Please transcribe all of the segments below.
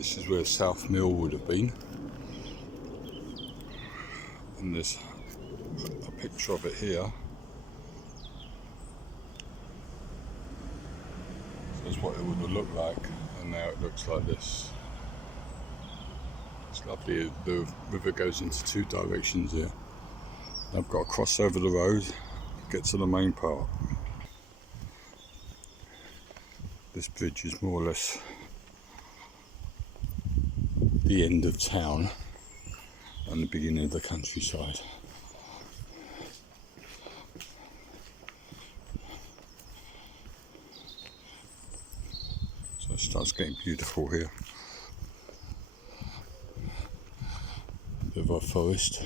This is where South Mill would have been, and there's a picture of it here. That's what it would have looked like, and now it looks like this. It's lovely. The river goes into two directions here. I've got to cross over the road, get to the main part. This bridge is more or less the end of town and the beginning of the countryside. So it starts getting beautiful here. Bit of a forest.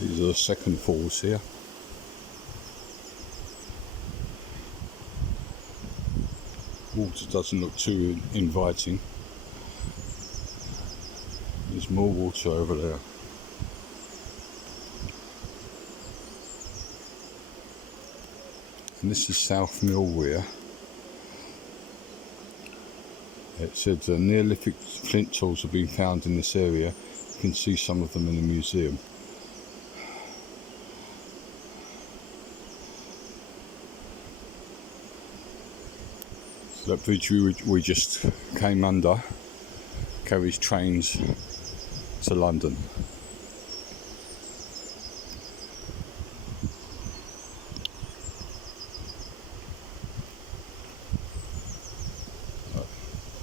These are the second falls here. Water doesn't look too inviting. There's more water over there. And this is South Mill Weir. It said Neolithic flint tools have been found in this area. You can see some of them in the museum. That bridge we just came under carries trains to London.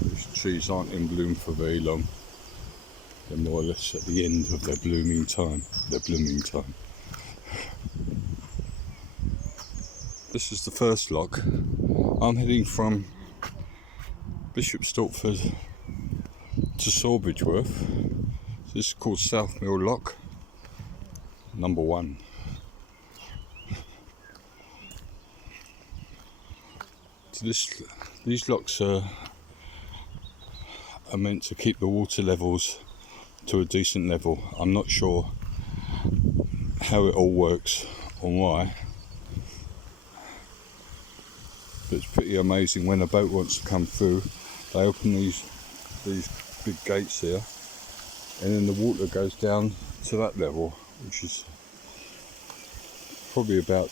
These trees aren't in bloom for very long. They're more or less at the end of their blooming time. This is the first lock. I'm heading from Bishop Stortford to Sawbridgeworth. So this is called South Mill Lock, number 1. So these locks are meant to keep the water levels to a decent level. I'm not sure how it all works or why, but it's pretty amazing. When a boat wants to come through, they open these big gates here, and then the water goes down to that level, which is probably about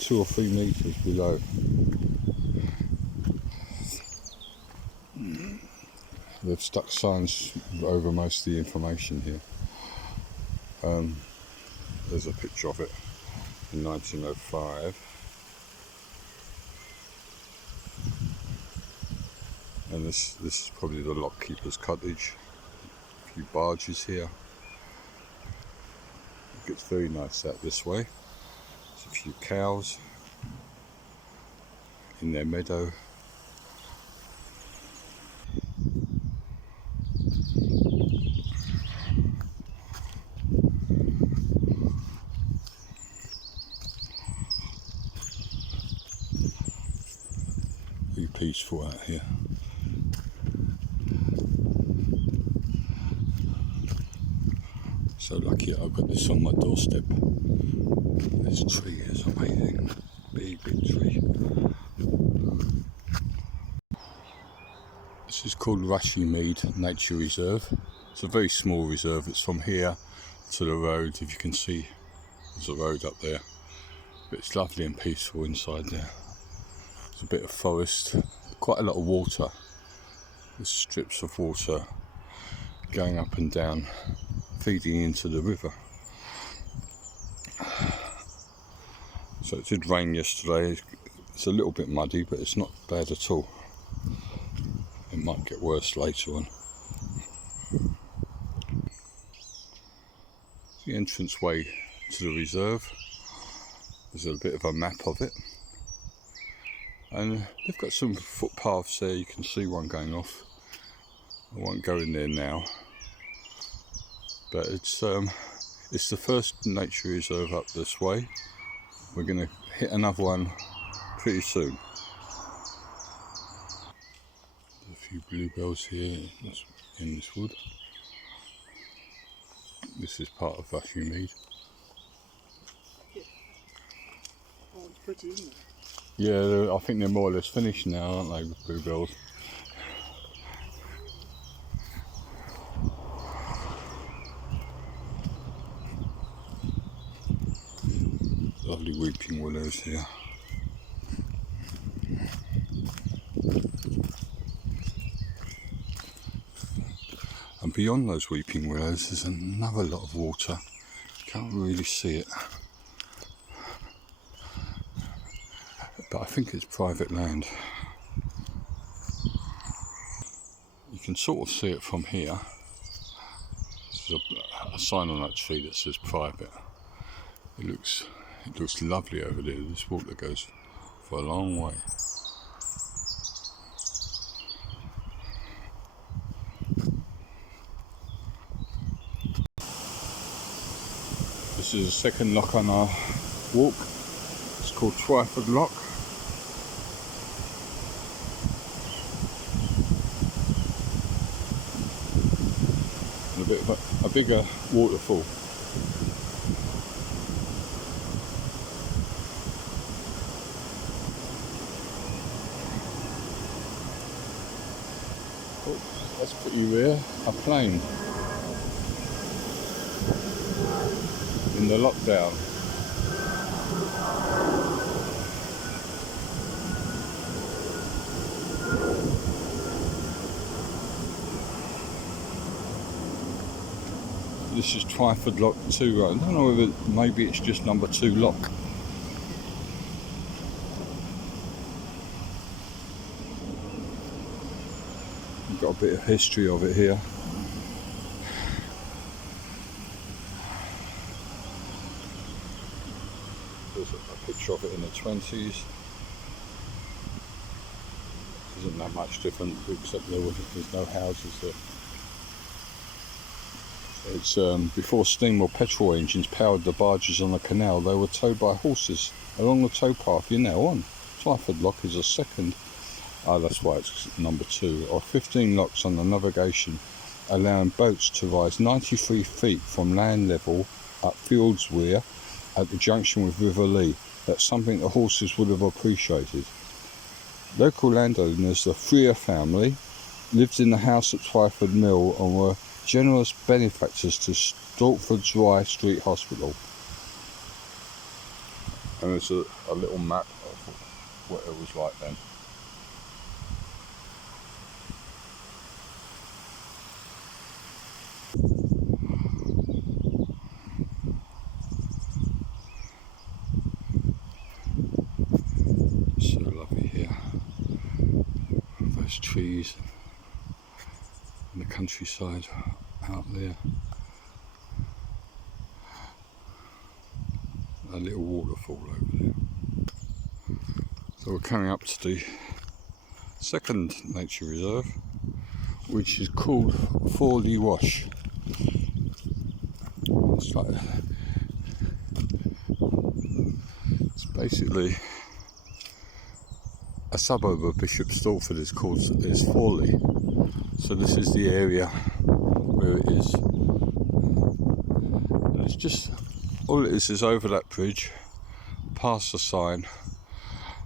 2 or 3 meters below. They've stuck signs over most of the information here. There's a picture of it in 1905. And this is probably the lockkeeper's cottage. A few barges here. It gets very nice out this way. There's a few cows in their meadow. Very peaceful out here. So lucky I've got this on my doorstep. This tree is amazing. Big tree. This is called Rushingmead Nature Reserve. It's a very small reserve. It's from here to the road. If you can see, there's a road up there. But it's lovely and peaceful inside there. There's a bit of forest, quite a lot of water. There's strips of water going up and down, feeding into the river. So it did rain yesterday. It's a little bit muddy, but it's not bad at all. It might get worse later on. the entranceway to the reserve. There's a bit of a map of it, and they've got some footpaths there. You can see one going off. I won't go in there now, but it's the first nature reserve up this way. We're going to hit another one pretty soon. There's a few bluebells here in this wood. This is part of Vashy Mead. Oh, it's pretty, isn't it? Yeah, I think they're more or less finished now, aren't they, with bluebells? Lovely weeping willows here. And beyond those weeping willows there's another lot of water. Can't really see it, but I think it's private land. You can sort of see it from here. There's a sign on that tree that says private. It looks lovely over there. This water goes for a long way. This is the second lock on our walk. It's called Twyford Lock. And a bit of a bigger waterfall. Oh, that's pretty rare. A plane in the lockdown. This is Twyford Lock 2. I don't know whether maybe it's just number 2 lock. We've got a bit of history of it here. There's a picture of it in the 20s. Isn't that much different, except there's no houses there. It's before steam or petrol engines powered the barges on the canal. They were towed by horses along the towpath you're now on. Twyford Lock is a second. That's why it's number 2. Or 15 locks on the navigation, allowing boats to rise 93 feet from land level at Fields Weir at the junction with River Lee. That's something the horses would have appreciated. Local landowners, the Freer family, lived in the house at Twyford Mill and were generous benefactors to Stortford's Rye Street Hospital. And there's a little map of what it was like then. So lovely here. Those trees and the countryside out there. A little waterfall over there. So we're coming up to the second nature reserve, which is called Forley Wash. It's basically a suburb of Bishop Stortford. Is Forley. So this is the area where it is. And it's just, all it is over that bridge, past the sign,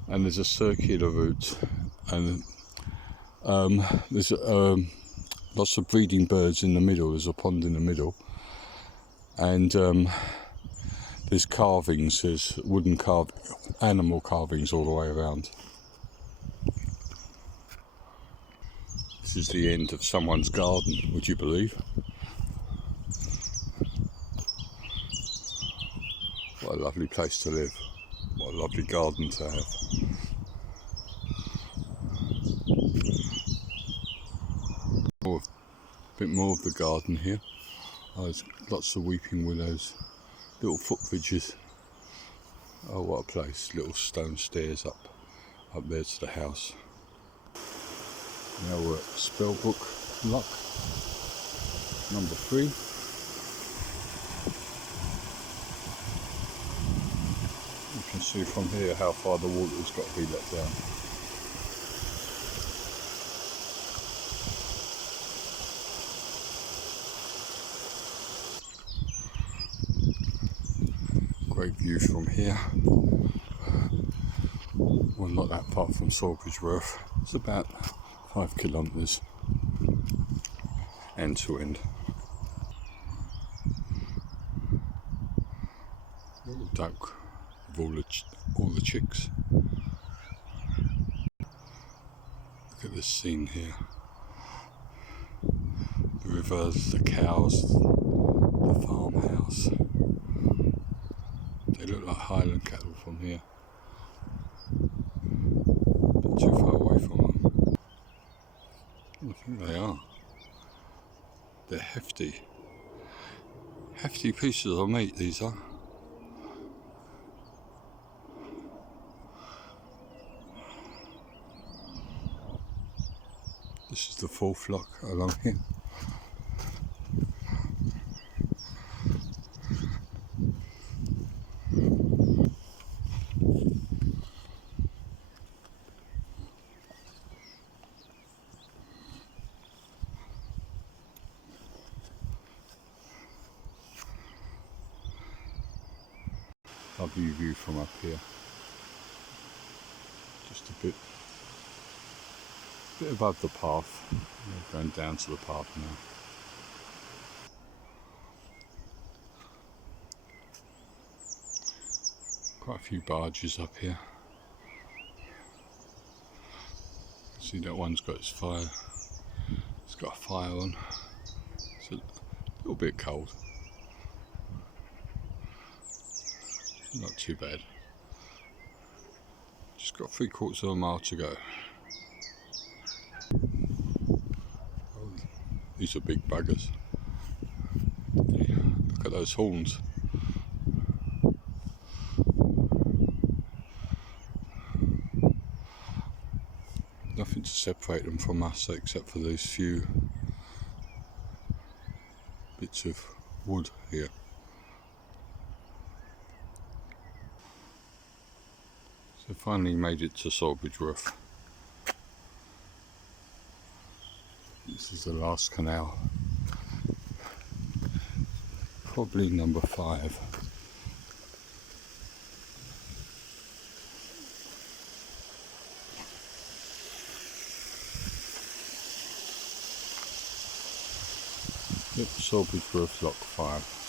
and there's a circular route, and there's lots of breeding birds in the middle. There's a pond in the middle, and there's carvings, there's wooden animal carvings all the way around. This is the end of someone's garden, would you believe? What a lovely place to live. What a lovely garden to have. A bit more of the garden here. Oh, there's lots of weeping willows, little footbridges. Oh, what a place! Little stone stairs up there to the house. Now we're at Spellbook Lock number 3. You can see from here how far the water's got to be let down. Great view from here. Well, not that far from Sawbridge Worth. It's about 5 kilometres end to end. Little duck with all the chicks. Look at this scene here. The rivers, the cows, the farmhouse. They look like Highland cattle from here. Not too far away from them. I think they are. They're hefty. Hefty pieces of meat, these are. This is the 4th lock along here. Lovely view from up here. Just a bit above the path. We're going down to the path now. Quite a few barges up here. See that one's got its fire. It's got a fire on. It's a little bit cold. Not too bad. Just got 3/4 of a mile to go. Oh, these are big buggers. Look at those horns. Nothing to separate them from us except for those few bits of wood here. So finally made it to Sawbridge Worth. This is the last canal. Probably number 5. Yep, Sawbridge Worth Lock 5.